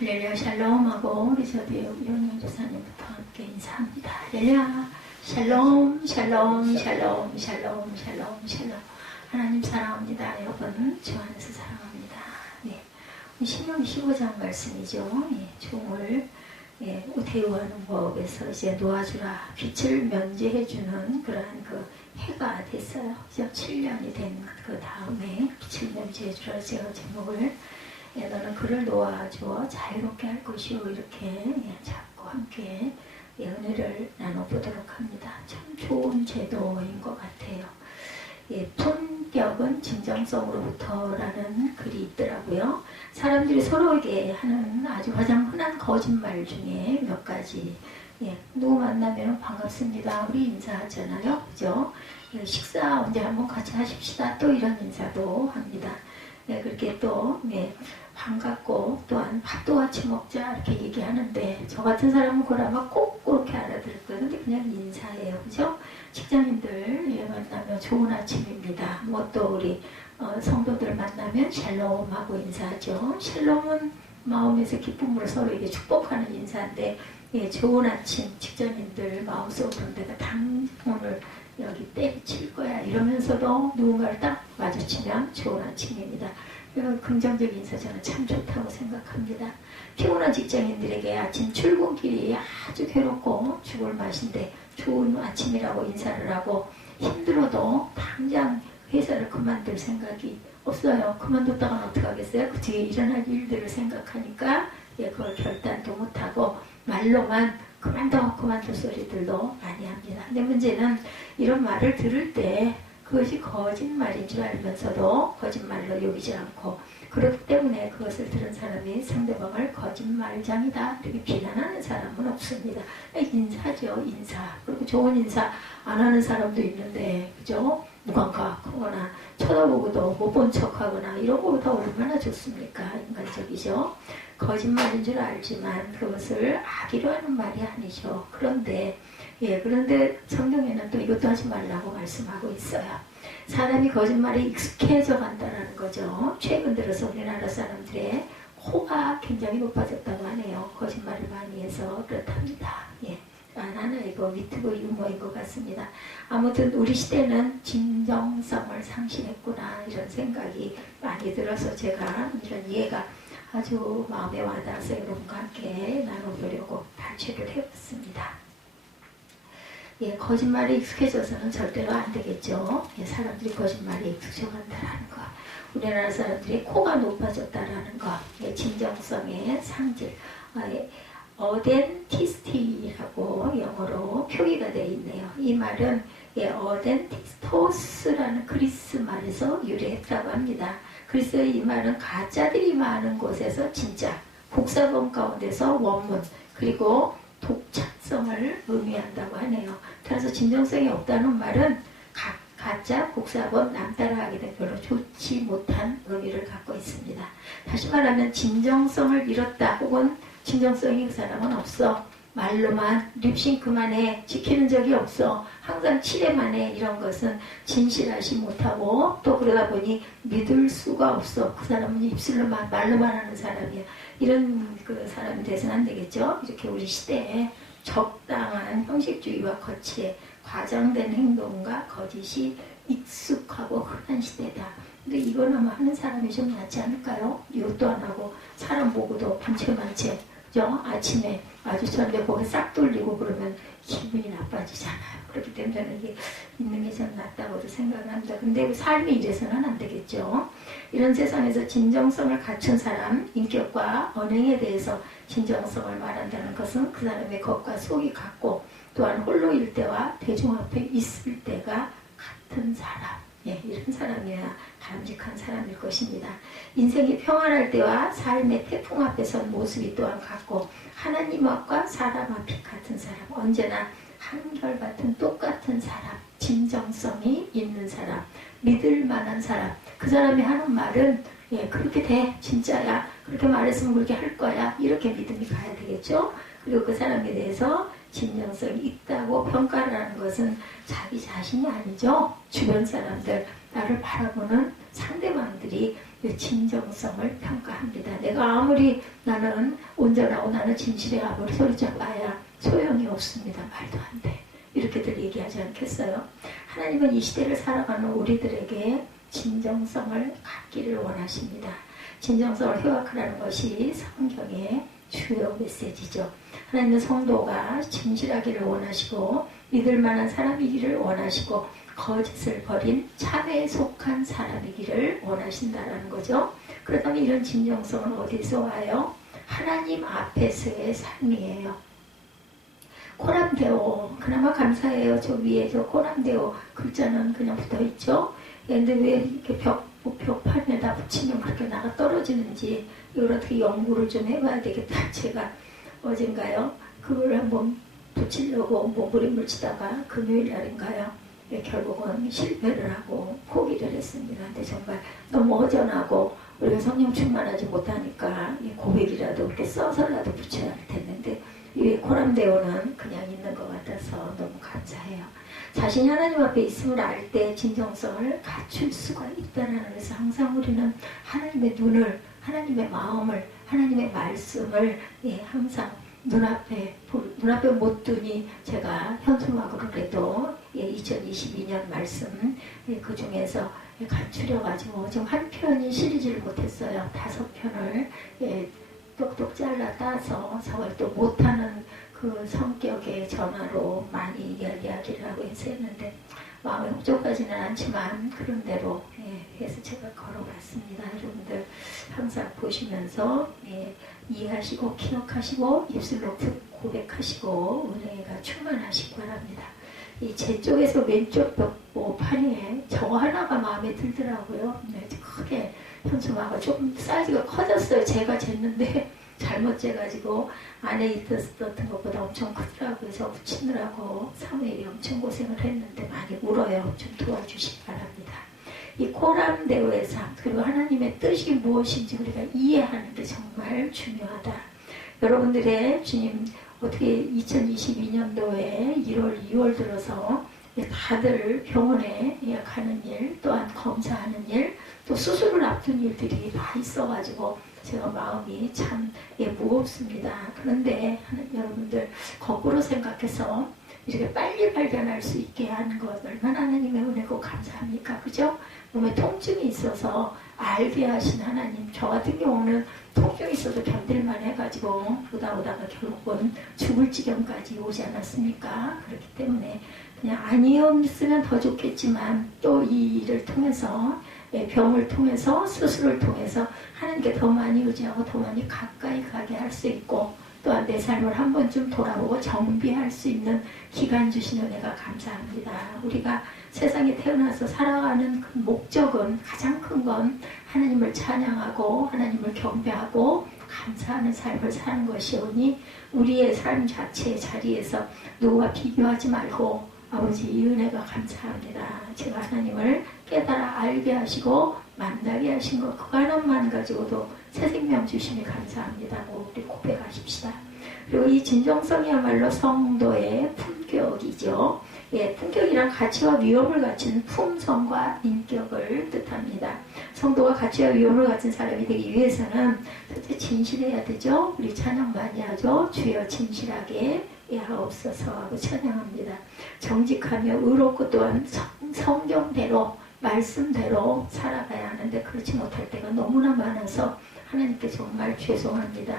할렐루야 샬롬하고 우리 저도 영영 조사님부터 함께 인사합니다. 할렐루야 샬롬 샬롬 샬롬 샬롬 샬롬 샬롬. 하나님 사랑합니다. 여러분 주 안에서 사랑합니다. 네, 신명 15장 말씀이죠. 종을 대우하는 법에서 이제 놓아주라, 빛을 면제해주는 그러한 그 해가 됐어요. 그죠? 7년이 된 그 다음에 빛을 면제해주라 제가 제목을 너는 그를 놓아주어 자유롭게 할 것이요 이렇게 잡고 함께 은혜를 나눠보도록 합니다. 참 좋은 제도인 것 같아요. 품격은 진정성으로부터라는 글이 있더라고요. 사람들이 서로에게 하는 아주 가장 흔한 거짓말 중에 몇 가지. 누구 만나면 반갑습니다. 우리 인사하잖아요. 그죠? 식사 언제 한번 같이 하십시다. 또 이런 인사도 합니다. 그렇게 또 반갑고 또한 밥도 같이 먹자 이렇게 얘기하는데 저 같은 사람은 그걸 아마 꼭 그렇게 알아들을 거예요. 근데 그냥 인사예요. 그죠? 직장인들 만나면 좋은 아침입니다. 뭐 또 우리 성도들 만나면 샬롬하고 인사하죠. 샬롬은 마음에서 기쁨으로 서로에게 축복하는 인사인데 좋은 아침 직장인들 마음속으로 내가 당 오늘 여기 때려칠 거야 이러면서도 누군가를 딱 마주치면 좋은 아침입니다. 이런 긍정적인 인사 저는 참 좋다고 생각합니다. 피곤한 직장인들에게 아침 출근길이 아주 괴롭고 죽을 맛인데 좋은 아침이라고 인사를 하고 힘들어도 당장 회사를 그만둘 생각이 없어요. 그만뒀다가는 어떡하겠어요? 그 뒤에 일어날 일들을 생각하니까 그걸 결단도 못하고 말로만 그만둬 소리들도 많이 합니다. 근데 문제는 이런 말을 들을 때 그것이 거짓말인 줄 알면서도 거짓말로 여기지 않고 그렇기 때문에 그것을 들은 사람이 상대방을 거짓말장이다 이렇게 비난하는 사람은 없습니다. 인사죠. 인사. 그리고 좋은 인사 안 하는 사람도 있는데 그죠? 무감각 하거나 쳐다보고도 못 본 척하거나 이런 거보다 얼마나 좋습니까? 인간적이죠. 거짓말인 줄 알지만 그것을 악의로 하는 말이 아니죠. 그런데 성경에는 또 이것도 하지 말라고 말씀하고 있어요. 사람이 거짓말에 익숙해져 간다는 거죠. 최근 들어서 우리나라 사람들의 코가 굉장히 높아졌다고 하네요. 거짓말을 많이 해서 그렇답니다. 하나 이거 위트고 유머인 것 같습니다. 아무튼 우리 시대는 진정성을 상실했구나 이런 생각이 많이 들어서 제가 이런 이해가 아주 마음에 와닿아서 여러분과 함께 나눠보려고 발췌를 해봤습니다. 거짓말에 익숙해져서는 절대로 안 되겠죠. 사람들이 거짓말에 익숙해간다는 것. 우리나라 사람들이 코가 높아졌다라는 것. 진정성의 상질. 어덴티스티라고 영어로 표기가 되어 있네요. 이 말은 어덴티스토스라는 그리스 말에서 유래했다고 합니다. 그리스의 이 말은 가짜들이 많은 곳에서 진짜, 복사본 가운데서 원문, 그리고 독창성을 의미한다고 하네요. 그래서 진정성이 없다는 말은 가짜, 복사본, 남따라하게 된 별로 좋지 못한 의미를 갖고 있습니다. 다시 말하면 진정성을 잃었다 혹은 진정성이 그 사람은 없어. 말로만 립싱크만 해. 지키는 적이 없어. 항상 칠해만 해. 이런 것은 진실하지 못하고 또 그러다 보니 믿을 수가 없어. 그 사람은 입술로만 말로만 하는 사람이야. 이런 그 사람이 돼서는 안 되겠죠. 이렇게 우리 시대에 적당한 형식주의와 거치에 과장된 행동과 거짓이 익숙하고 흔한 시대다. 근데 이건 아마 하는 사람이 좀 낫지 않을까요? 이것도 안 하고 사람 보고도 분체만체 그죠? 아침에 마주쳤는데 거기 싹 돌리고 그러면 기분이 나빠지잖아요. 그렇기 때문에 저는 이게 있는 게 좀 낫다고도 생각을 합니다. 근데 삶이 이래서는 안 되겠죠. 이런 세상에서 진정성을 갖춘 사람, 인격과 언행에 대해서 진정성을 말한다는 것은 그 사람의 겉과 속이 같고 또한 홀로일 때와 대중 앞에 있을 때가 같은 사람. 이런 사람이야 바람직한 사람일 것입니다. 인생이 평안할 때와 삶의 태풍 앞에 선 모습이 또한 같고 하나님 앞과 사람 앞이 같은 사람, 언제나 한결같은 똑같은 사람, 진정성이 있는 사람, 믿을 만한 사람. 그 사람이 하는 말은 그렇게 돼, 진짜야, 그렇게 말했으면 그렇게 할 거야, 이렇게 믿음이 가야 되겠죠. 그리고 그 사람에 대해서 진정성이 있다고 평가를 하는 것은 자기 자신이 아니죠. 주변 사람들, 나를 바라보는 상대방들이 진정성을 평가합니다. 내가 아무리 나는 온전하고 나는 진실에 아무리 소리쳐봐야 소용이 없습니다. 말도 안 돼. 이렇게들 얘기하지 않겠어요? 하나님은 이 시대를 살아가는 우리들에게 진정성을 갖기를 원하십니다. 진정성을 회복하라는 것이 성경의 주요 메시지죠. 하나님은 성도가 진실하기를 원하시고 믿을 만한 사람이기를 원하시고 거짓을 버린 참회에 속한 사람이기를 원하신다라는 거죠. 그렇다면 이런 진정성은 어디서 와요? 하나님 앞에서의 삶이에요. 코람데오, 그나마 감사해요. 저 위에 저 코람데오 글자는 그냥 붙어있죠. 근데 왜 이렇게 벽판에다 붙이면 그렇게 나가 떨어지는지 이걸 어떻게 연구를 좀 해봐야 되겠다. 제가 어젠가요 그걸 한번 붙이려고 몸부림을 치다가 금요일 날인가요 결국은 실패를 하고 포기를 했습니다. 근데 정말 너무 허전하고 우리가 성령 충만하지 못하니까 이 고백이라도 이렇게 써서라도 붙여야 할 텐데 이 코람데오는 그냥 있는 것 같아서 너무 감사해요. 자신이 하나님 앞에 있음을 알 때 진정성을 갖출 수가 있다는 것을 항상 우리는 하나님의 눈을, 하나님의 마음을, 하나님의 말씀을 항상 눈앞에 못 두니 제가 현수막으로라도 2022년 말씀 그 중에서 갖추려가지고 지금 한 편이 실리지를 못했어요. 5편을 똑똑 잘라 따서 저걸 또 못하는 그 성격의 전화로 많이 이야기를 하고 했었는데 마음에 흡족하지는 않지만 그런 대로 해서 제가 걸어봤습니다. 여러분들 항상 보시면서 이해하시고 기억하시고 입술로 고백하시고 은혜가 충만하시기 바랍니다. 이 제 쪽에서 왼쪽 판에 저거 하나가 마음에 들더라고요. 크게 현수막가 조금 사이즈가 커졌어요. 제가 쟀는데 잘못 재가지고 안에 있었던 것보다 엄청 크더라고요. 그래서 붙이느라고 사무엘이 엄청 고생을 했는데 많이 울어요. 좀 도와주시기 바랍니다. 이 코람데오의 삶 그리고 하나님의 뜻이 무엇인지 우리가 이해하는 게 정말 중요하다. 여러분들의 주님 어떻게 2022년도에 1월, 2월 들어서 다들 병원에 가는 일, 또한 검사하는 일, 또 수술을 앞둔 일들이 다 있어가지고 제가 마음이 참 무겁습니다. 그런데 여러분들 거꾸로 생각해서 이렇게 빨리 발견할 수 있게 하는 것 얼마나 하나님의 은혜고 감사합니까? 그죠? 몸에 통증이 있어서 알게 하신 하나님. 저 같은 경우는 통증이 있어도 견딜만 해가지고 오다가 결국은 죽을 지경까지 오지 않았습니까? 그렇기 때문에 그냥 아니었으면 더 좋겠지만 또 이 일을 통해서 병을 통해서 수술을 통해서 하나님께 더 많이 의지하고 더 많이 가까이 가게 할 수 있고 또한 내 삶을 한 번쯤 돌아보고 정비할 수 있는 기간 주신 은혜가 감사합니다. 우리가 세상에 태어나서 살아가는 그 목적은 가장 큰 건 하나님을 찬양하고 하나님을 경배하고 감사하는 삶을 사는 것이오니 우리의 삶 자체의 자리에서 누구와 비교하지 말고 아버지 이 은혜가 감사합니다. 제가 하나님을 깨달아 알게 하시고 만나게 하신 것 그 하나만 가지고도 새 생명 주심이 감사합니다고 우리 고백하십시다. 그리고 이 진정성이야말로 성도의 품격이죠. 품격이란 가치와 위험을 갖춘 품성과 인격을 뜻합니다. 성도가 가치와 위험을 갖춘 사람이 되기 위해서는 첫째 진실해야 되죠. 우리 찬양 많이 하죠. 주여 진실하게 하옵소서 하고 찬양합니다. 정직하며 의롭고 또한 성경대로 말씀대로 살아가야 하는데 그렇지 못할 때가 너무나 많아서 하나님께 정말 죄송합니다.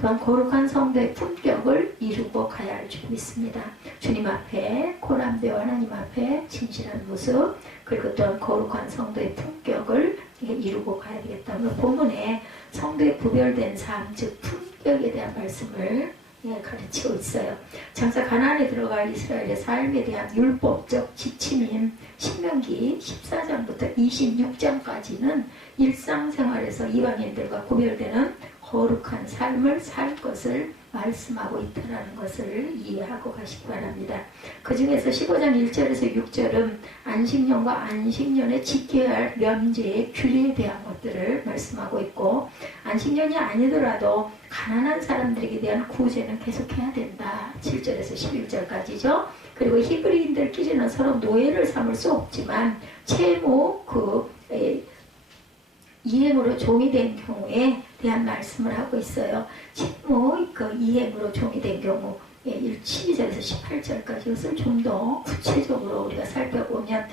또한 거룩한 성도의 품격을 이루고 가야 할 줄 믿습니다. 주님 앞에 코람데오 하나님 앞에 진실한 모습 그리고 또한 거룩한 성도의 품격을 이루고 가야 되겠다면 본문에 성도의 구별된 삶 즉 품격에 대한 말씀을 가르치고 있어요. 장차 가나안에 들어갈 이스라엘의 삶에 대한 율법적 지침인 신명기 14장부터 26장까지는 일상생활에서 이방인들과 구별되는 거룩한 삶을 살 것을 말씀하고 있다는 것을 이해하고 가시기 바랍니다. 그 중에서 15장 1절에서 6절은 안식년과 안식년에 지켜야 할 면제의 규례에 대한 것들을 말씀하고 있고 안식년이 아니더라도 가난한 사람들에게 대한 구제는 계속해야 된다. 7절에서 11절까지죠. 그리고 히브리인들끼리는 서로 노예를 삼을 수 없지만 채무 이행으로 종이 된 경우에 대한 말씀을 하고 있어요. 채무 그 이행으로 종이 된 경우 12절에서 18절까지 이것을 좀 더 구체적으로 우리가 살펴보면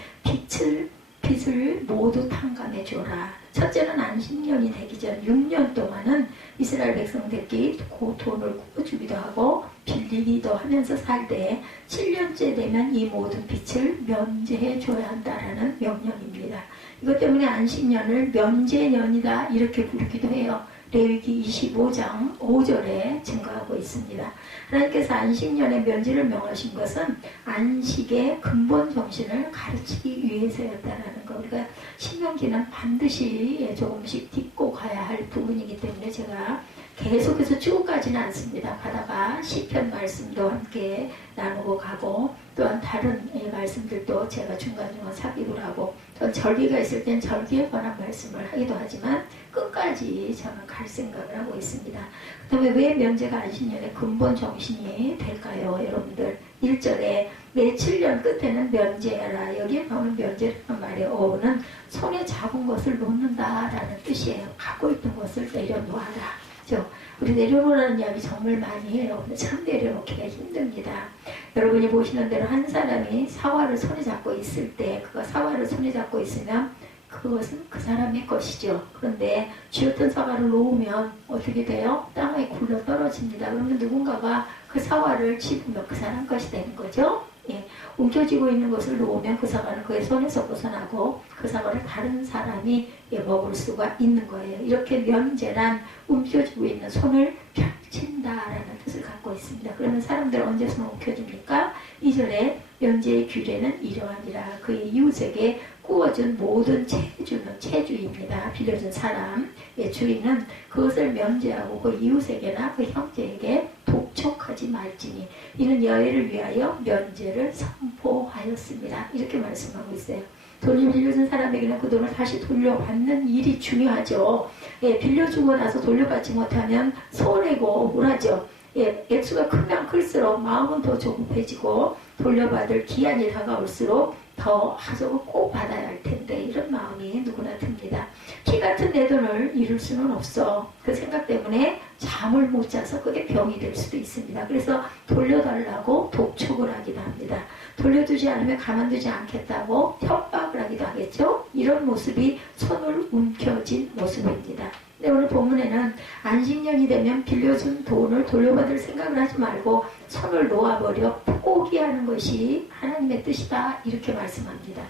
빚을 모두 탕감해 줘라. 첫째는 안식년이 되기 전 6년 동안은 이스라엘 백성들끼리 그 돈을 구워주기도 하고 빌리기도 하면서 살 때 7년째 되면 이 모든 빚을 면제해 줘야 한다라는 명령입니다. 이것 때문에 안식년을 면제년이다 이렇게 부르기도 해요. 레위기 25장 5절에 증거하고 있습니다. 하나님께서 안식년의 면제를 명하신 것은 안식의 근본 정신을 가르치기 위해서였다라는 거. 우리가 신명기는 반드시 조금씩 딛고 가야 할 부분이기 때문에 제가 계속해서 쭉 가지는 않습니다. 가다가 시편 말씀도 함께 나누고 가고 또한 다른 말씀들도 제가 중간중간 삽입을 하고 또 절기가 있을 땐 절기에 관한 말씀을 하기도 하지만 끝까지 저는 갈 생각을 하고 있습니다. 그 다음에 왜 면제가 안식년의 근본 정신이 될까요? 여러분들 1절에 매 7년 끝에는 면제하라. 여기에 나오는 면제라는 말의 어원은 손에 잡은 것을 놓는다라는 뜻이에요. 갖고 있던 것을 내려놓아라. 그렇죠? 우리 내려놓으라는 이야기 정말 많이 해요. 근데 참 내려놓기가 힘듭니다. 여러분이 보시는 대로 한 사람이 사활을 손에 잡고 있을 때 그가 사활을 손에 잡고 있으면 그것은 그 사람의 것이죠. 그런데 쥐었던 사활을 놓으면 어떻게 돼요? 땅에 굴러 떨어집니다. 그러면 누군가가 그 사활을 집으면 그 사람 것이 되는 거죠. 예, 움켜쥐고 있는 것을 놓으면 그 사과는 그의 손에서 벗어나고 그 사과를 다른 사람이 먹을 수가 있는 거예요. 이렇게 면제란 움켜쥐고 있는 손을 펼친다라는 뜻을 갖고 있습니다. 그러면 사람들은 언제 손을 움켜줍니까? 2절에 면제의 규례는 이러하니라. 그의 이웃에게 구워준 모든 채주는 채주입니다. 빌려준 사람, 주인은 그것을 면제하고 그 이웃에게나 그 형제에게 독촉하지 말지니 이는 여호와를 위하여 면제를 선포하였습니다. 이렇게 말씀하고 있어요. 돈을 빌려준 사람에게는 그 돈을 다시 돌려받는 일이 중요하죠. 빌려주고 나서 돌려받지 못하면 손해고 억울하죠. 액수가 크면 클수록 마음은 더 조급해지고 돌려받을 기한이 다가올수록 더 하소을 꼭 받아야 할 텐데 이런 마음이 누구나 듭니다. 피 같은 내 돈을 잃을 수는 없어. 그 생각 때문에 잠을 못 자서 그게 병이 될 수도 있습니다. 그래서 돌려달라고 독촉을 하기도 합니다. 돌려두지 않으면 가만두지 않겠다고 협박을 하기도 하겠죠. 이런 모습이 손을 움켜쥔 모습입니다. 근데 오늘 본문에는 안식년이 되면 빌려준 돈을 돌려받을 생각을 하지 말고 손을 놓아버려 포기하는 것이 하나님의 뜻이다 이렇게 말씀합니다.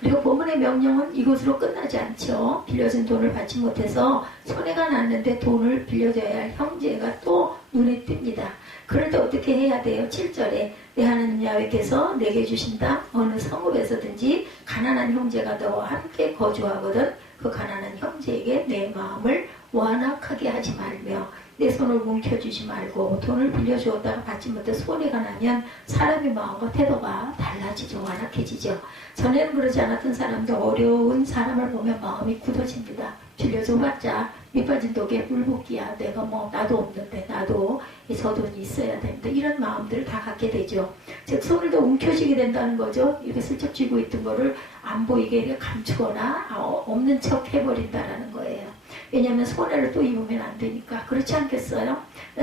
그리고 본문의 명령은 이것으로 끝나지 않죠. 빌려준 돈을 받지 못해서 손해가 났는데 돈을 빌려줘야 할 형제가 또 눈에 띕니다. 그럴 때 어떻게 해야 돼요? 7절에 내 하나님 야훼께서 내게 주신 땅 어느 성읍에서든지 가난한 형제가 너와 함께 거주하거든 그 가난한 형제에게 내 마음을 완악하게 하지 말며 내 손을 움켜쥐지 말고 돈을 빌려주었다가 받지 못해 손해가 나면 사람의 마음과 태도가 달라지죠. 완악해지죠. 전에는 그러지 않았던 사람도 어려운 사람을 보면 마음이 굳어집니다. 빌려줘봤자 밑빠진 독에 물붓기야. 내가 나도 없는데 나도 저 돈이 있어야 되는데 이런 마음들을 다 갖게 되죠. 즉 손을 더 움켜쥐게 된다는 거죠. 이렇게 슬쩍 쥐고 있던 거를 안 보이게 감추거나 없는 척 해버린다라는 거예요. 왜냐하면 손해를 또 입으면 안 되니까. 그렇지 않겠어요?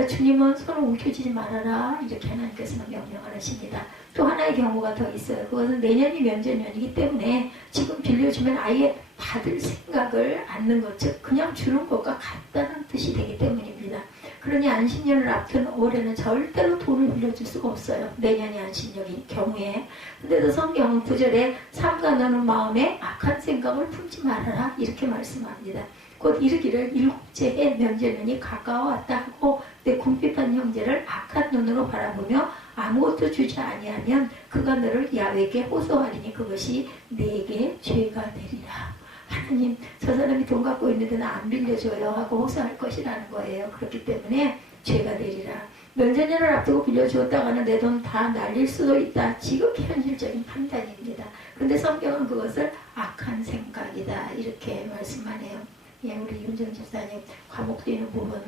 주님은 손을 움켜쥐지 말아라 이렇게 하나님께서는 명령을 하십니다. 또 하나의 경우가 더 있어요. 그것은 내년이 면제년이기 때문에 지금 빌려주면 아예 받을 생각을 않는 것, 즉 그냥 주는 것과 같다는 뜻이 되기 때문입니다. 그러니 안식년을 앞둔 올해는 절대로 돈을 빌려줄 수가 없어요. 내년이 안식년인 경우에. 근데도 성경은 9절에 삼가 너는 마음에 악한 생각을 품지 말아라 이렇게 말씀합니다. 곧 이르기를 일곱째 해 면제년이 가까워왔다 하고 내 궁핍한 형제를 악한 눈으로 바라보며 아무것도 주지 아니하면 그가 너를 야훼에게 호소하리니 그것이 네게 죄가 되리라. 하나님 저 사람이 돈 갖고 있는데 나 안 빌려줘요 하고 호소할 것이라는 거예요. 그렇기 때문에 죄가 되리라. 면제년을 앞두고 빌려주었다가는 내 돈 다 날릴 수도 있다. 지극히 현실적인 판단입니다. 근데 성경은 그것을 악한 생각이다 이렇게 말씀하네요. 우리 윤정 집사님 과목되는 부분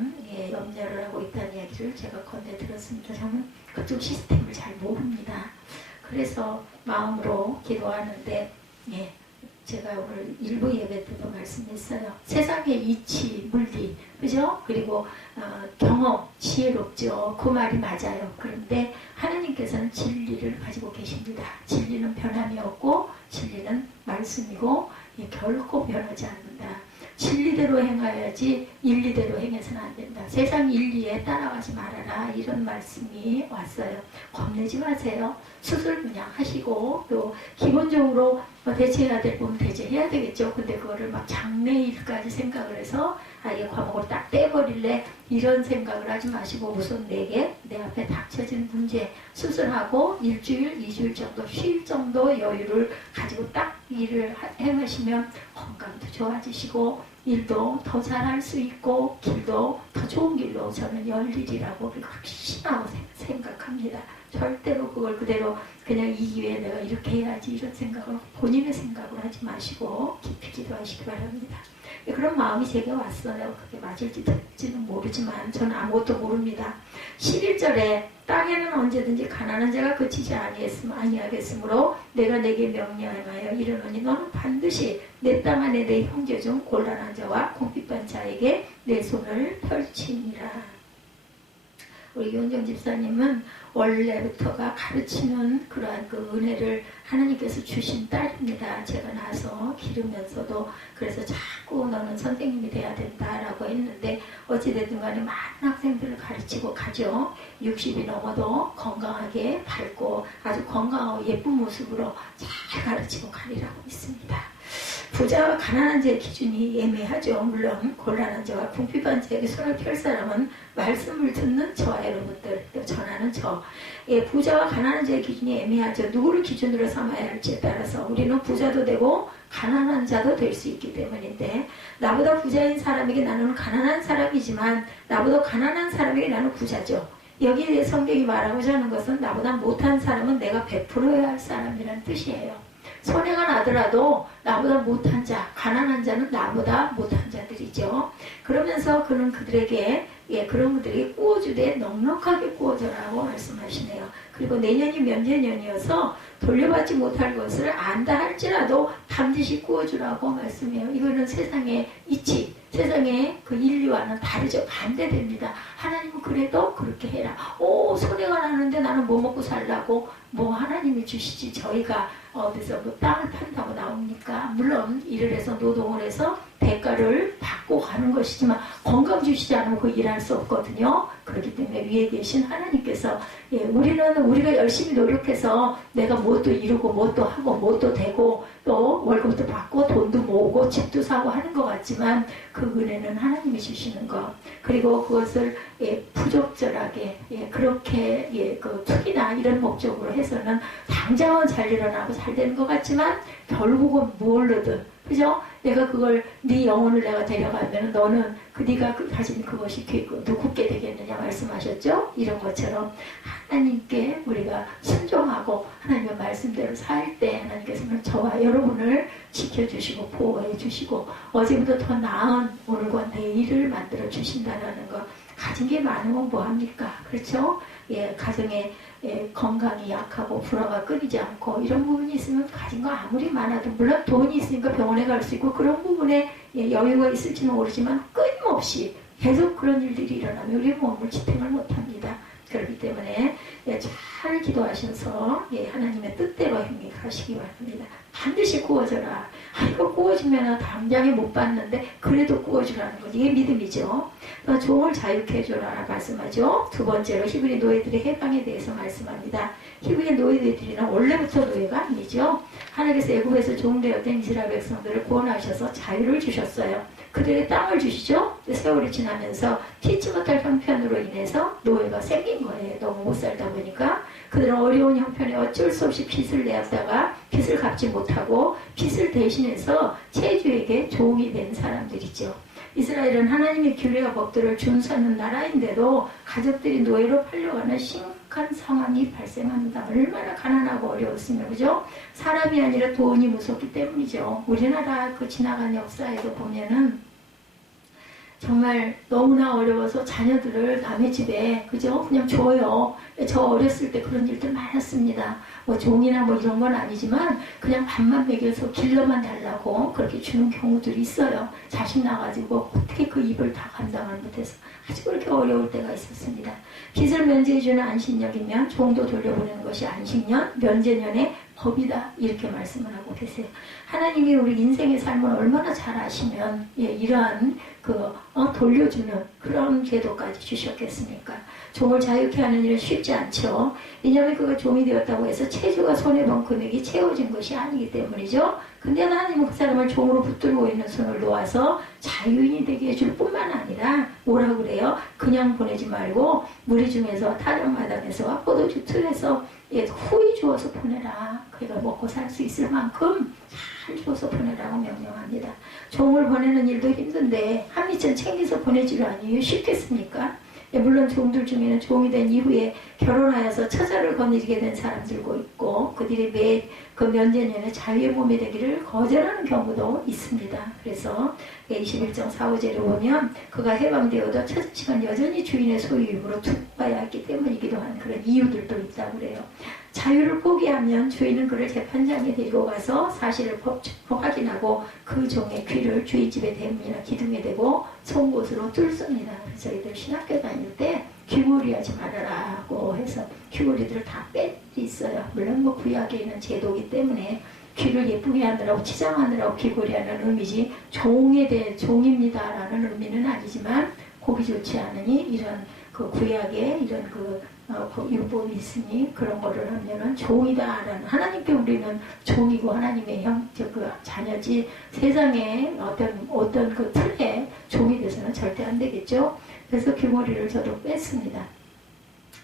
염려를 하고 있다는 이야기를 제가 건네들었습니다. 저는 그쪽 시스템을 잘 모릅니다. 그래서 마음으로 기도하는데 제가 오늘 일부 예배 때도 말씀했어요. 세상의 이치, 물리, 그죠? 그리고 경험, 지혜롭죠. 그 말이 맞아요. 그런데 하나님께서는 진리를 가지고 계십니다. 진리는 변함이 없고 진리는 말씀이고 결코 변하지 않는다. 진리대로 행하여야지 인리대로 행해서는 안 된다. 세상 인리에 따라가지 말아라. 이런 말씀이 왔어요. 겁내지 마세요. 수술 그냥 하시고 또 기본적으로 대체해야 될 부분 대체해야 되겠죠. 근데 그거를 막 장래일까지 생각을 해서 아예 과목을 딱 떼버릴래 이런 생각을 하지 마시고 우선 내 앞에 닥쳐진 문제 수술하고 일주일, 2주일 정도 쉴 정도 여유를 가지고 딱 일을 행하시면 건강도 좋아지시고 일도 더 잘할 수 있고 길도 더 좋은 길로 저는 열리리라고 확신하고 생각합니다. 절대로 그걸 그대로 그냥 이 기회에 내가 이렇게 해야지 이런 생각을 본인의 생각을 하지 마시고 깊이 기도하시기 바랍니다. 그런 마음이 제게 왔어요. 그게 맞을지 될지는 모르지만 저는 아무것도 모릅니다. 11절에 땅에는 언제든지 가난한 자가 그치지 아니하겠으므로 내가 내게 명령하여 이르노니 너는 반드시 내 땅 안에 내 형제 중 곤란한 자와 궁핍한 자에게 내 손을 펼치니라. 우리 윤정 집사님은 원래부터가 가르치는 그러한 그 은혜를 하나님께서 주신 딸입니다. 제가 나서 기르면서도 그래서 자꾸 너는 선생님이 돼야 된다라고 했는데 어찌됐든 간에 많은 학생들을 가르치고 가죠. 60이 넘어도 건강하게 밝고 아주 건강하고 예쁜 모습으로 잘 가르치고 가리라고 믿습니다. 부자와 가난한 자의 기준이 애매하죠. 물론 곤란한 자와 궁핍한 자에게 손을 펼 사람은 말씀을 듣는 저와 여러분들 또 전하는 저. 부자와 가난한 자의 기준이 애매하죠. 누구를 기준으로 삼아야 할지에 따라서 우리는 부자도 되고 가난한 자도 될 수 있기 때문인데 나보다 부자인 사람에게 나는 가난한 사람이지만 나보다 가난한 사람에게 나는 부자죠. 여기에 성경이 말하고자 하는 것은 나보다 못한 사람은 내가 베풀어야 할 사람이라는 뜻이에요. 손해가 나더라도 나보다 못한 자, 가난한 자는 나보다 못한 자들이죠. 그러면서 그는 그들에게 그런 그들에게 꾸어주되 넉넉하게 꾸어줘라고 말씀하시네요. 그리고 내년이 면제년이어서 돌려받지 못할 것을 안다 할지라도 반드시 꾸어주라고 말씀해요. 이거는 세상의 이치, 세상의 그 인류와는 다르죠. 반대됩니다. 하나님은 그래도 그렇게 해라. 손해가 나는데 나는 뭐 먹고 살라고 뭐 하나님이 주시지 저희가 어디서 뭐 땅을 판다고 나옵니까? 물론 일을 해서 노동을 해서 대가를 받고 가는 것이지만 건강 주시지 않으면 그 일할 수 없거든요. 그렇기 때문에 위에 계신 하나님께서 우리가 열심히 노력해서 내가 뭣도 이루고 뭣도 하고 뭣도 되고 또 월급도 받고 돈도 모으고 집도 사고 하는 것 같지만 그 은혜는 하나님이 주시는 것 그리고 그것을 부적절하게 그렇게 그 투기나 이런 목적으로 해서는 당장은 잘 일어나고 잘 되는 것 같지만 결국은 뭘로든 그죠? 내가 그걸 네 영혼을 내가 데려가면 너는 네가 가진 그것이 누굽게 되겠느냐 말씀하셨죠? 이런 것처럼 하나님께 우리가 순종하고 하나님의 말씀대로 살 때 하나님께서는 저와 여러분을 지켜주시고 보호해 주시고 어제보다 더 나은 오늘과 내일을 만들어 주신다는 것 가진 게 많으면 뭐합니까? 그렇죠? 가정에 건강이 약하고 불화가 끊이지 않고 이런 부분이 있으면 가진 거 아무리 많아도 물론 돈이 있으니까 병원에 갈 수 있고 그런 부분에 여유가 있을지는 모르지만 끊임없이 계속 그런 일들이 일어나면 우리 몸을 지탱을 못합니다. 그렇기 때문에 잘 기도하셔서 하나님의 뜻대로 행하시기 바랍니다. 반드시 구워져라. 이거 구워주면 당장에 못 봤는데 그래도 구워주라는 거지. 이게 믿음이죠. 종을 자유케 해줘라 말씀하죠. 두 번째로 히브리 노예들의 해방에 대해서 말씀합니다. 히브리 노예들이는 원래부터 노예가 아니죠. 하나님께서 애굽에서 종되었던 이스라엘 백성들을 구원하셔서 자유를 주셨어요. 그들에게 땅을 주시죠. 세월이 지나면서 피치 못할 형편으로 인해서 노예가 생긴 거예요. 너무 못 살다 보니까 그들은 어려운 형편에 어쩔 수 없이 빚을 내었다가 빚을 갚지 못하고 빚을 대신해서 체주에게 종이 된 사람들이죠. 이스라엘은 하나님의 규례와 법들을 준수하는 나라인데도 가족들이 노예로 팔려가는 심각한 상황이 발생합니다. 얼마나 가난하고 어려웠으면 그죠? 사람이 아니라 돈이 무섭기 때문이죠. 우리나라 그 지나간 역사에도 보면은 정말 너무나 어려워서 자녀들을 남의 집에 그죠? 그냥 줘요. 저 어렸을 때 그런 일들 많았습니다. 뭐 종이나 뭐 이런 건 아니지만 그냥 밥만 먹여서 길러만 달라고 그렇게 주는 경우들이 있어요. 자식 나가지고 어떻게 그 입을 다 감당을 못해서 아주 그렇게 어려울 때가 있었습니다. 빚을 면제해주는 안식년이면 종도 돌려보내는 것이 안식년, 면제년의 법이다. 이렇게 말씀을 하고 계세요. 하나님이 우리 인생의 삶을 얼마나 잘 아시면 이러한 돌려주는 그런 제도까지 주셨겠습니까? 종을 자유케 하는 일은 쉽지 않죠. 왜냐하면 그가 종이 되었다고 해서 체주가 손해본 금액이 채워진 것이 아니기 때문이죠. 근데 하나님은 그 사람을 종으로 붙들고 있는 손을 놓아서 자유인이 되게 해줄 뿐만 아니라 뭐라 그래요? 그냥 보내지 말고 무리 중에서 타작마당에서 포도주 틀에서 후히 주어서 보내라. 그가 먹고 살 수 있을 만큼 잘 주어서 보내라고 명령합니다. 종을 보내는 일도 힘든데 한미천 챙겨서 보내지라니 쉽겠습니까? 물론 종들 중에는 종이 된 이후에 결혼하여서 처자를 거느리게 된 사람들도 있고 그들이 그 면제년에 자유의 몸이 되기를 거절하는 경우도 있습니다. 그래서 21장 4, 5절에 보면 그가 해방되어도 처자식은 여전히 주인의 소유임으로 두고가야 했기 때문이기도 한 그런 이유들도 있다고 그래요. 자유를 포기하면 주인은 그를 재판장에 데리고 가서 사실을 확인하고 그 종의 귀를 주인 집의 대문이나 기둥에 대고 송곳으로 뚫습니다. 그래서 저희들 신학교 다닐 때 귀걸이하지 말아라고 해서 귀걸이들을 다 뺀 일이 있어요. 물론 뭐 구약에 있는 제도이기 때문에 귀를 예쁘게 하느라고 치장하느라고 귀걸이하는 의미지 종에 대해 종입니다라는 의미는 아니지만 보기 좋지 않으니 이런 그 구약에 이런 그 율법이 있으니 그런 거를 하면은 종이다라는 하나님께 우리는 종이고 하나님의 자녀지 세상에 어떤 그 틀에 종이 돼서는 절대 안 되겠죠. 그래서 귀머리를 저도 뺐습니다.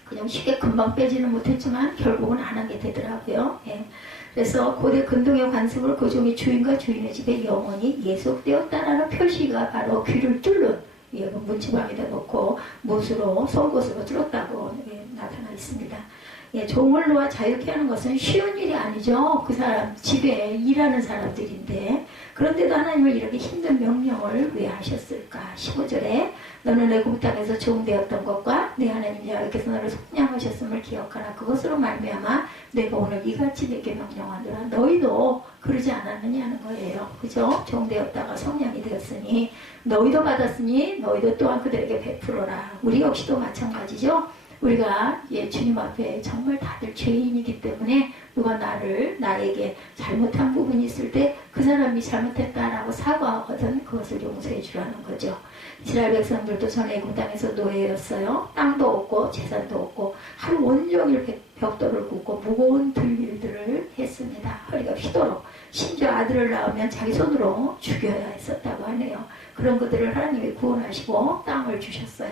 그냥 쉽게 금방 빼지는 못했지만 결국은 안 하게 되더라고요. 예. 그래서 고대 근동의 관습을 그 종이 주인과 주인의 집에 영원히 예속되었다라는 표시가 바로 귀를 뚫는 문지방에다 놓고 못으로 송곳으로 뚫었다고 나타나 있습니다. 종을 놓아 자유케 하는 것은 쉬운 일이 아니죠. 그 사람 집에 일하는 사람들인데 그런데도 하나님을 이렇게 힘든 명령을 왜 하셨을까? 15절에 너는 애굽 땅에서 종되었던 것과 내 하나님 여호와께서 너를 속량하셨음을 기억하라. 그것으로 말미암아 내가 오늘 이같이 내게 명령하노라. 너희도 그러지 않았느냐는 거예요. 그죠? 종되었다가 속량이 되었으니 너희도 받았으니 너희도 또한 그들에게 베풀어라. 우리 역시도 마찬가지죠. 우리가 주님 앞에 정말 다들 죄인이기 때문에 누가 나에게 잘못한 부분이 있을 때 그 사람이 잘못했다라고 사과하거든 그것을 용서해 주라는 거죠. 이스라엘 백성들도 전 애굽 땅에서 노예였어요. 땅도 없고 재산도 없고 하루 온종일 벽돌을 굽고 무거운 들일들을 했습니다. 허리가 휘도록 심지어 아들을 낳으면 자기 손으로 죽여야 했었다고 하네요. 그런 것들을 하나님이 구원하시고 땅을 주셨어요.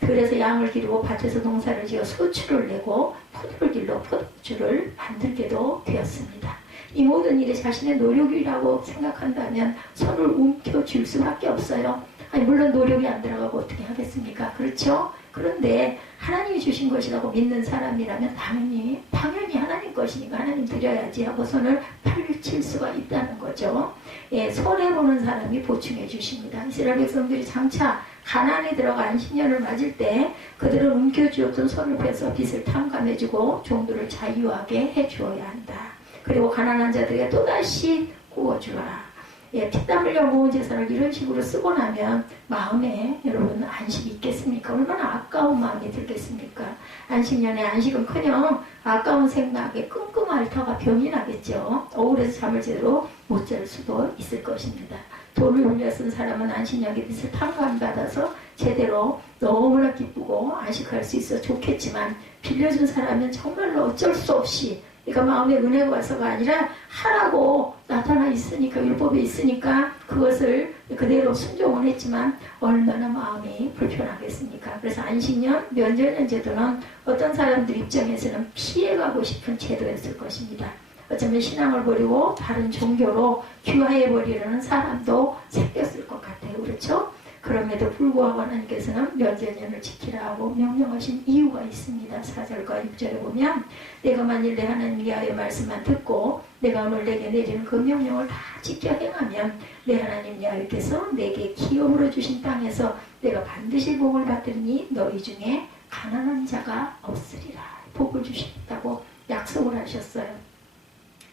그래서 양을 기르고 밭에서 농사를 지어 소출을 내고 포도를 길러 포도주를 만들게도 되었습니다. 이 모든 일이 자신의 노력이라고 생각한다면 손을 움켜쥘 수밖에 없어요. 아니 물론 노력이 안 들어가고 어떻게 하겠습니까? 그렇죠? 그런데 하나님이 주신 것이라고 믿는 사람이라면 당연히 하나님 것이니까 하나님 드려야지 하고 손을 펼칠 수가 있다는 거죠. 손해보는 사람이 보충해 주십니다. 이스라엘 백성들이 장차 가나안에 들어가 안식년을 맞을 때 그들은 움켜쥐었던 손을 펴서 빚을 탕감해주고 종들을 자유하게 해주어야 한다. 그리고 가난한 자들에게 또다시 구워주라. 피땀 흘려 모은 재산을 이런 식으로 쓰고 나면 마음에 여러분 안식이 있겠습니까? 얼마나 아까운 마음이 들겠습니까? 안식년에 안식은커녕 아까운 생각에 끙끙 앓다가 병이 나겠죠. 억울해서 잠을 제대로 못 잘 수도 있을 것입니다. 돈을 빌려 쓴 사람은 안식년의 빚을 탕감받아서 제대로 너무나 기쁘고 안식할 수 있어 좋겠지만 빌려준 사람은 정말로 어쩔 수 없이 그러니까 마음에 은혜가 와서가 아니라 하라고 나타나 있으니까 율법에 있으니까 그것을 그대로 순종을 했지만 얼마나 마음이 불편하겠습니까? 그래서 안식년, 면제년 제도는 어떤 사람들 입장에서는 피해가고 싶은 제도였을 것입니다. 어쩌면 신앙을 버리고 다른 종교로 귀화해버리려는 사람도 생겼을 것 같아요. 그렇죠? 그럼에도 불구하고 하나님께서는 면제년을 지키라 하고 명령하신 이유가 있습니다. 4절과 6절에 보면 내가 만일 내 하나님 여호와의 말씀만 듣고 내가 오늘 내게 내리는 그 명령을 다 지켜 행하면 내 하나님 여호와께서 내게 기업으로 주신 땅에서 내가 반드시 복을 받으니 너희 중에 가난한 자가 없으리라. 복을 주시겠다고 약속을 하셨어요.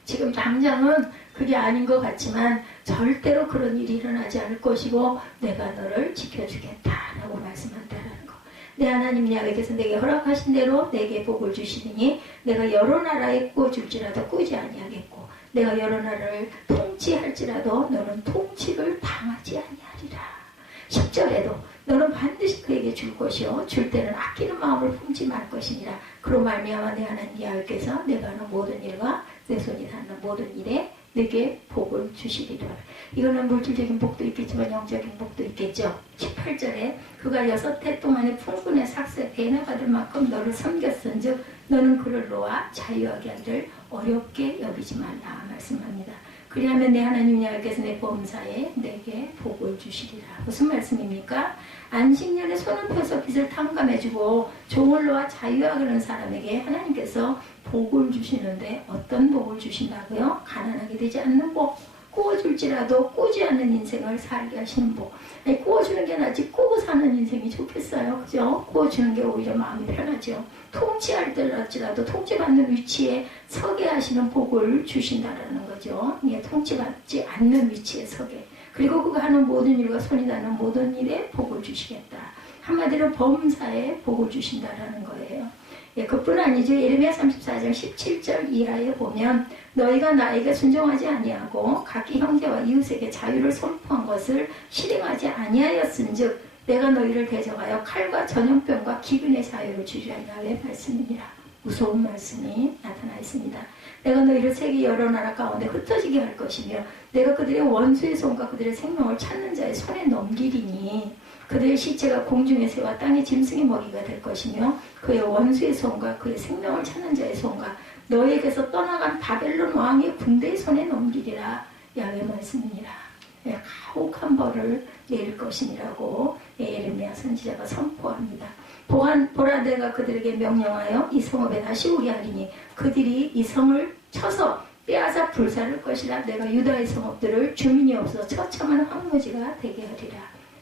지금 당장은 그게 아닌 것 같지만 절대로 그런 일이 일어나지 않을 것이고 내가 너를 지켜주겠다라고 말씀한다라는 거. 내 하나님 여호와께서 내게 허락하신 대로 내게 복을 주시니 내가 여러 나라에 꾸어줄지라도 꾸지 아니하겠고 내가 여러 나라를 통치할지라도 너는 통치를 당하지 아니하리라. 10절에도 너는 반드시 그에게 줄 것이요 줄 때는 아끼는 마음을 품지 말 것이니라. 그로 말미암아 내 하나님 여호와께서 내가 하는 모든 일과 내 손이 닿는 모든 일에 내게 복을 주시리라. 이거는 물질적인 복도 있겠지만 영적인 복도 있겠죠. 18절에 그가 6해 동안에 풍군의 삭새 배나 받을 만큼 너를 섬겼은즉 너는 그를 놓아 자유하게 하기를 어렵게 여기지 말라 말씀합니다. 그리하면 내 하나님 여호와께서 내 범사에 내게 복을 주시리라. 무슨 말씀입니까? 안식년에 손을 펴서 빚을 탕감해주고 종을 놓아 자유하게 하는 사람에게 하나님께서 복을 주시는데 어떤 복을 주신다고요? 가난하게 되지 않는 복, 꾸어줄지라도 꾸지 않는 인생을 살게 하시는 복. 아니, 꾸어주는 게 낫지 꾸고 사는 인생이 좋겠어요. 그죠? 꾸어주는 게 오히려 마음이 편하죠. 통치할 때랄지라도 통치받는 위치에 서게 하시는 복을 주신다라는 거죠. 예, 통치받지 않는 위치에 서게. 그리고 그가 하는 모든 일과 손이 닿는 모든 일에 복을 주시겠다. 한마디로 범사에 복을 주신다라는 거예요. 예, 그뿐 아니죠. 예레미야 34장 17절 이하에 보면 너희가 나에게 순종하지 아니하고 각기 형제와 이웃에게 자유를 선포한 것을 실행하지 아니하였은즉 내가 너희를 대적하여 칼과 전염병과 기근의 자유를 주리하리라의 말씀이니라. 무서운 말씀이 나타나 있습니다. 내가 너희를 세계 여러 나라 가운데 흩어지게 할 것이며 내가 그들의 원수의 손과 그들의 생명을 찾는 자의 손에 넘기리니 그들의 시체가 공중의 새와 땅의 짐승의 먹이가 될 것이며 그의 원수의 손과 그의 생명을 찾는 자의 손과 너희에게서 떠나간 바벨론 왕의 군대의 손에 넘기리라. 야훼 말씀이니라. 가혹한 벌을 내릴 것이니라고 예레미야 선지자가 선포합니다. 보라 내가 그들에게 명령하여 이 성읍에 다시 오게 하리니 그들이 이 성을 쳐서 빼앗아 불사를 것이라. 내가 유다의 성읍들을 주민이 없어 처참한 황무지가 되게 하리라.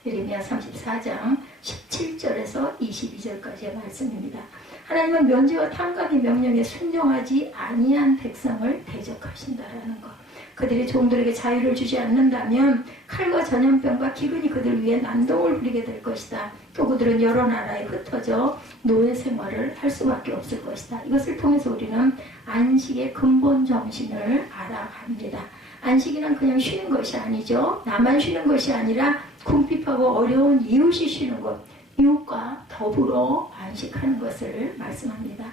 예레미야 34장 17절에서 22절까지의 말씀입니다. 하나님은 면제와 탕감의 명령에 순종하지 아니한 백성을 대적하신다라는 것. 그들이 종들에게 자유를 주지 않는다면 칼과 전염병과 기근이 그들 위에 난동을 부리게 될 것이다. 또 그들은 여러 나라에 흩어져 노예 생활을 할 수밖에 없을 것이다. 이것을 통해서 우리는 안식의 근본 정신을 알아갑니다. 안식이란 그냥 쉬는 것이 아니죠. 나만 쉬는 것이 아니라 궁핍하고 어려운 이웃이 쉬는 것, 이웃과 더불어 안식하는 것을 말씀합니다.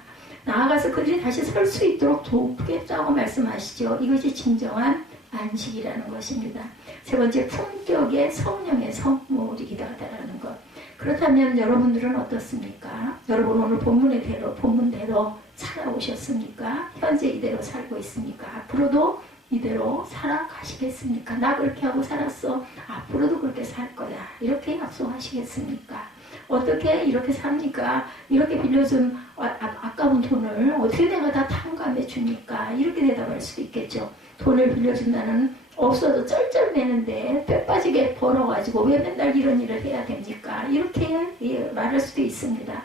나아가서 그들이 다시 설 수 있도록 돕겠다고 말씀하시죠. 이것이 진정한 안식이라는 것입니다. 세 번째, 품격의 성령의 선물이기도 하다라는 것. 그렇다면 여러분들은 어떻습니까? 여러분 오늘 본문대로 살아오셨습니까? 현재 이대로 살고 있습니까? 앞으로도 이대로 살아가시겠습니까? 나 그렇게 하고 살았어. 앞으로도 그렇게 살 거야. 이렇게 약속하시겠습니까? 어떻게 이렇게 삽니까? 이렇게 빌려준 아까운 돈을 어떻게 내가 다 탕감해 줍니까? 이렇게 대답할 수도 있겠죠. 돈을 빌려준다는 없어도 쩔쩔매는데 뼈 빠지게 벌어가지고 왜 맨날 이런 일을 해야 됩니까? 이렇게 말할 수도 있습니다.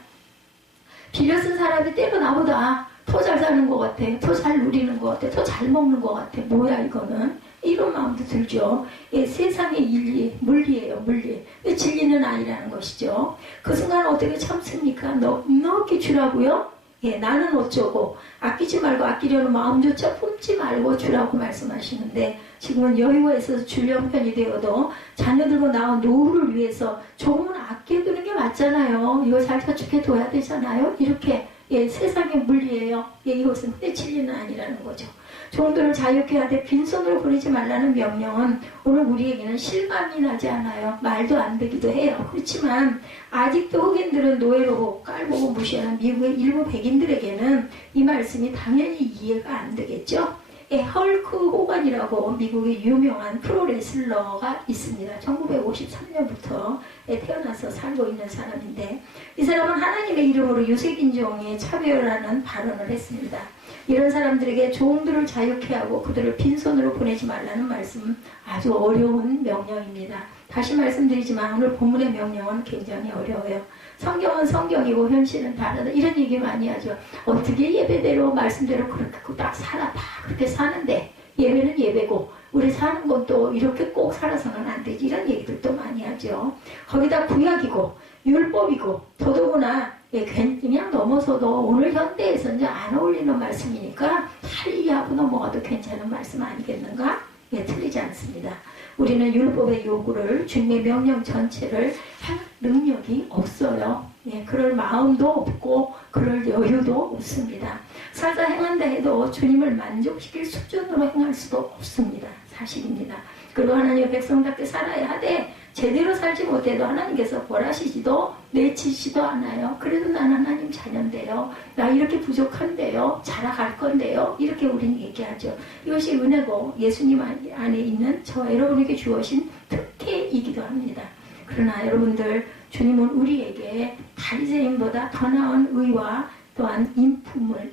빌려 쓴 사람이 때로 나보다 더 잘 사는 것 같아. 더 잘 누리는 것 같아. 더 잘 먹는 것 같아. 뭐야 이거는? 이런 마음도 들죠. 예, 세상의 인리, 물리예요, 물리. 진리는 아니라는 것이죠. 그 순간 어떻게 참습니까? 넉넉히 주라고요? 예, 나는 어쩌고 아끼지 말고 아끼려는 마음조차 품지 말고 주라고 말씀하시는데 지금은 여유가 있어서 줄 형편이 되어도 자녀들과 나온 노후를 위해서 조금은 아껴두는 게 맞잖아요. 이거 잘 저축해둬야 되잖아요. 이렇게 예, 세상의 물리예요. 예, 이것은 내 진리는 아니라는 거죠. 종들을 자유케 하되 빈손으로 보내지 말라는 명령은 오늘 우리에게는 실감이 나지 않아요. 말도 안 되기도 해요. 그렇지만 아직도 흑인들은 노예로 깔보고 무시하는 미국의 일부 백인들에게는 이 말씀이 당연히 이해가 안 되겠죠. 헐크 호건이라고 미국의 유명한 프로레슬러가 있습니다. 1953년부터 태어나서 살고 있는 사람인데 이 사람은 하나님의 이름으로 유색인종에 차별하는 발언을 했습니다. 이런 사람들에게 종들을 자유케 하고 그들을 빈손으로 보내지 말라는 말씀은 아주 어려운 명령입니다. 다시 말씀드리지만 오늘 본문의 명령은 굉장히 어려워요. 성경은 성경이고 현실은 다르다. 이런 얘기 많이 하죠. 어떻게 예배대로 말씀대로 그렇게 딱 살아. 다 그렇게 사는데 예배는 예배고 우리 사는 건 또 이렇게 꼭 살아서는 안 되지. 이런 얘기들도 많이 하죠. 거기다 구약이고 율법이고 더더구나 그냥 넘어서도 오늘 현대에서 이제 안 어울리는 말씀이니까 달리하고 넘어가도 괜찮은 말씀 아니겠는가? 틀리지 않습니다. 우리는 율법의 요구를 주님의 명령 전체를 할 능력이 없어요. 그럴 마음도 없고 그럴 여유도 없습니다. 살다 행한다 해도 주님을 만족시킬 수준으로 행할 수도 없습니다. 사실입니다. 그리고 하나님의 백성답게 살아야 하되 제대로 살지 못해도 하나님께서 벌하시지도 내치지도 않아요. 그래도 난 하나님 자녀인데요. 나 이렇게 부족한데요. 자라갈 건데요. 이렇게 우리는 얘기하죠. 이것이 은혜고 예수님 안에 있는 저 여러분에게 주어진 특혜이기도 합니다. 그러나 여러분들 주님은 우리에게 바리새인보다 더 나은 의와 또한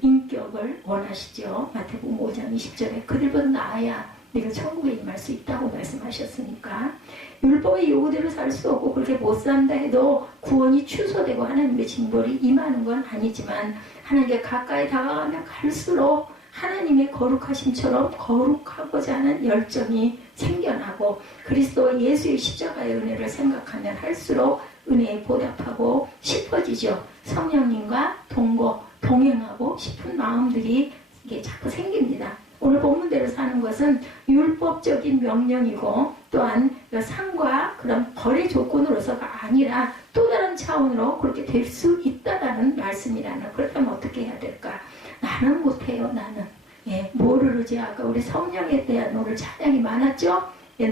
인격을 원하시죠. 마태복음 5장 20절에 그들보다 나아야 네가 천국에 임할 수 있다고 말씀하셨으니까 율법의 요구대로 살 수 없고 그렇게 못 산다 해도 구원이 취소되고 하나님의 징벌이 임하는 건 아니지만 하나님께 가까이 다가가면 갈수록 하나님의 거룩하심처럼 거룩하고자 하는 열정이 생겨나고 그리스도 예수의 십자가의 은혜를 생각하면 할수록 은혜에 보답하고 싶어지죠. 성령님과 동행하고 싶은 마음들이 이게 자꾸 생깁니다. 오늘 본문대로 사는 것은 율법적인 명령이고 또한 상과 그런 거래 조건으로서가 아니라 또 다른 차원으로 그렇게 될 수 있다라는 말씀이라는. 그렇다면 어떻게 해야 될까? 나는 못해요. 나는 뭐를 아까 우리 성령에 대한 오늘 찬양이 많았죠?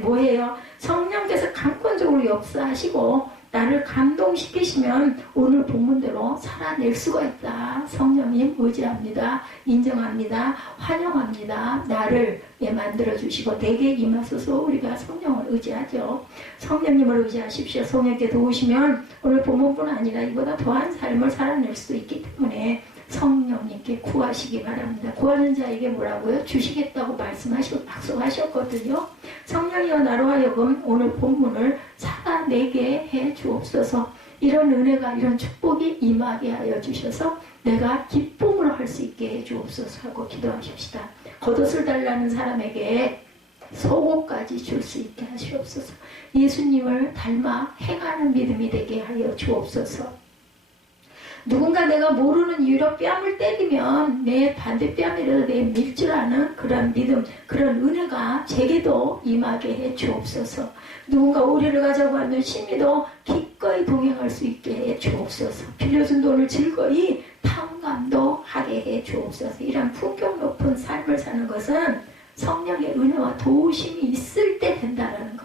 뭐예요? 성령께서 강권적으로 역사하시고 나를 감동시키시면 오늘 본문대로 살아낼 수가 있다. 성령님 의지합니다. 인정합니다. 환영합니다. 나를 만들어주시고 내게 임하소서. 우리가 성령을 의지하죠. 성령님을 의지하십시오. 성령께 도우시면 오늘 본문뿐 아니라 이보다 더한 삶을 살아낼 수 있기 때문에 성령님께 구하시기 바랍니다. 구하는 자에게 뭐라고요? 주시겠다고 약속하셨거든요. 성령이여 나로 하여금 오늘 본문을 살아내게 해 주옵소서. 이런 은혜가 이런 축복이 임하게 하여 주셔서 내가 기쁨으로 할 수 있게 해 주옵소서 하고 기도하십시다. 겉옷을 달라는 사람에게 속옷까지 줄 수 있게 하시옵소서. 예수님을 닮아 행하는 믿음이 되게 하여 주옵소서. 누군가 내가 모르는 이유로 뺨을 때리면 내 반대뺨이라도 내 밀 줄 아는 그런 믿음, 그런 은혜가 제게도 임하게 해 주옵소서. 누군가 오리를 가자고 하는 심리도 기꺼이 동행할 수 있게 해 주옵소서. 빌려준 돈을 즐거이 탕감도 하게 해 주옵소서. 이런 품격 높은 삶을 사는 것은 성령의 은혜와 도우심이 있을 때 된다라는 것.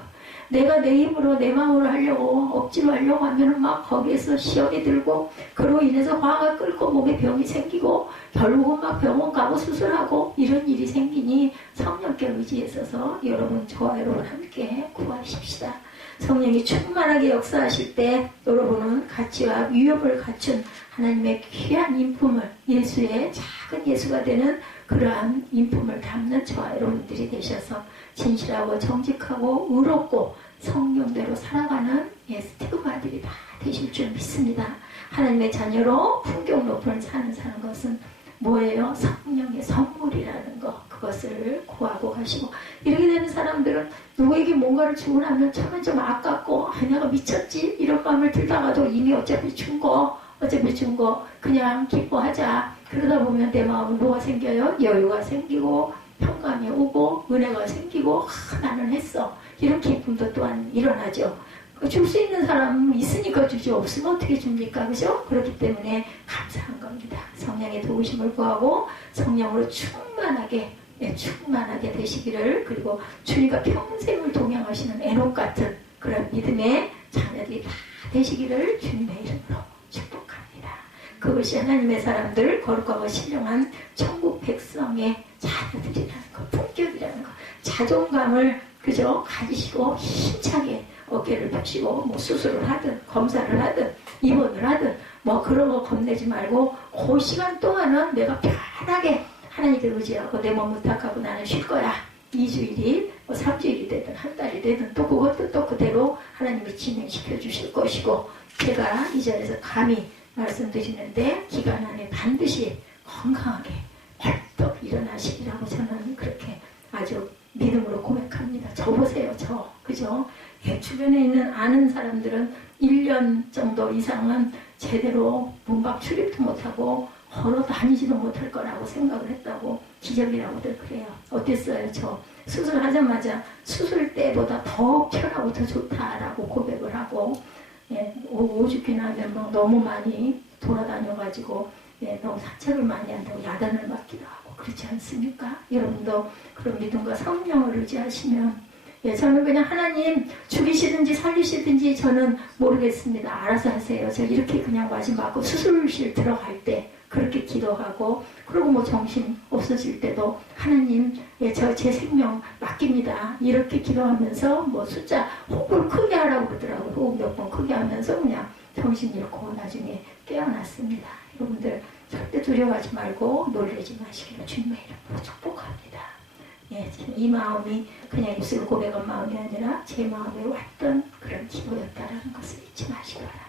내가 내 힘으로 내 마음으로 하려고 억지로 하려고 하면 막 거기에서 시험이 들고 그로 인해서 화가 끓고 몸에 병이 생기고 결국은 막 병원 가고 수술하고 이런 일이 생기니 성령께 의지했어서 여러분 저와 여러분 함께 구하십시다. 성령이 충만하게 역사하실 때 여러분은 가치와 위협을 갖춘 하나님의 귀한 인품을 예수의 작은 예수가 되는 그러한 인품을 담는 저와 여러분들이 되셔서 진실하고 정직하고 의롭고 성령대로 살아가는 스티그마들이 다 되실 줄 믿습니다. 하나님의 자녀로 품격 높은 사는 것은 뭐예요? 성령의 선물이라는 것. 그것을 구하고 가시고 이렇게 되는 사람들은 누구에게 뭔가를 주고 나면 처음엔 좀 아깝고 내가 미쳤지 이런 마음을 들다가도 이미 어차피 준 거 그냥 기뻐하자. 그러다 보면 내 마음은 뭐가 생겨요? 여유가 생기고 평강이 오고 은혜가 생기고 나는 했어. 이런 기쁨도 또한 일어나죠. 줄 수 있는 사람은 있으니까 주지 없으면 어떻게 줍니까? 그죠? 그렇기 때문에 감사한 겁니다. 성령의 도우심을 구하고 성령으로 충만하게 되시기를 그리고 주님과 평생을 동행하시는 에녹 같은 그런 믿음의 자녀들이 다 되시기를 주님의 이름으로 축복합니다. 그 그것이 하나님의 사람들, 거룩하고 신령한 천국 백성의 자녀들이라는 거, 품격이라는 거, 자존감을 그저 가지시고 힘차게 어깨를 펴시고 뭐 수술을 하든 검사를 하든 입원을 하든 뭐 그런 거 겁내지 말고 그 시간 동안은 내가 편하게 하나님께 의지하고 내 몸 부탁하고 나는 쉴 거야. 2주일이 뭐 3주일이 되든 한 달이 되든 또 그것도 또 그대로 하나님이 진행시켜 주실 것이고, 제가 이 자리에서 감히 말씀드리는데 기간 안에 반드시 건강하게 벌떡 일어나시리라고 저는 그렇게 아주 믿음으로 고백합니다. 저 보세요, 저. 그죠? 예, 주변에 있는 아는 사람들은 1년 정도 이상은 제대로 문밖 출입도 못하고 걸어 다니지도 못할 거라고 생각을 했다고, 기적이라고들 그래요. 어땠어요? 저 수술하자마자 수술 때보다 더 편하고 더 좋다라고 고백을 하고, 예, 오죽이나 하면 뭐 너무 많이 돌아다녀가지고 예, 너무 산책을 많이 한다고 야단을 맞기도 하고 그렇지 않습니까? 여러분도 그런 믿음과 성령을 의지하시면, 예, 저는 그냥 하나님 죽이시든지 살리시든지 저는 모르겠습니다. 알아서 하세요. 저 이렇게 그냥 마지막 수술실 들어갈 때 그렇게 기도하고, 그리고 뭐 정신 없어질 때도 하나님, 예, 제 생명 맡깁니다. 이렇게 기도하면서 뭐 숫자 호흡을 크게 하라고 그러더라고요. 호흡 몇 번 크게 하면서 그냥 정신 잃고 나중에 깨어났습니다. 여러분들 절대 두려워하지 말고 놀라지 마시기를 주님의 이름으로 축복합니다. 예, 이 마음이 그냥 입술 고백한 마음이 아니라 제 마음에 왔던 그런 기도였다라는 것을 잊지 마시기 바랍니다.